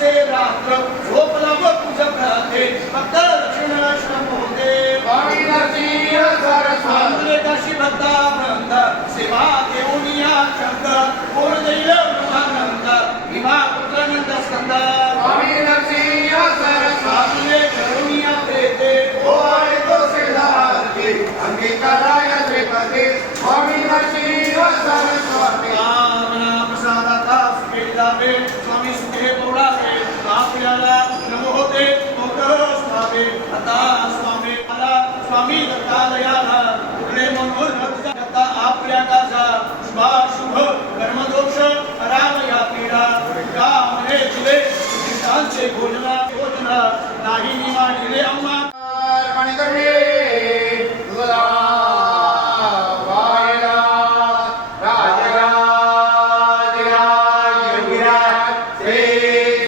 असे रात्र झोपला व तुझ प्रते भक्त रक्षण होते स्वामी नरसिंह सरस्वती दशी भक्ता वृंद सेवा देऊन या चंद कोण देईल आनंद विभा पुत्र नंद स्कंद स्वामी नरसिंह सरस्वती करून या प्रेते ओळे तो सिद्धार्थी अंगीकाराय श्रीपती स्वामी नरसिंह सरस्वती कामना प्रसादाता सुखे जावे स्वामी सुखे पौडावे आपल्याला नमो होते स्वामी आता स्वामी मला स्वामी दत्तालयाला उघडे मनोरथ दत्ता आपल्या काजा शुभ कर्मदोष राम या पीडा या मने तुले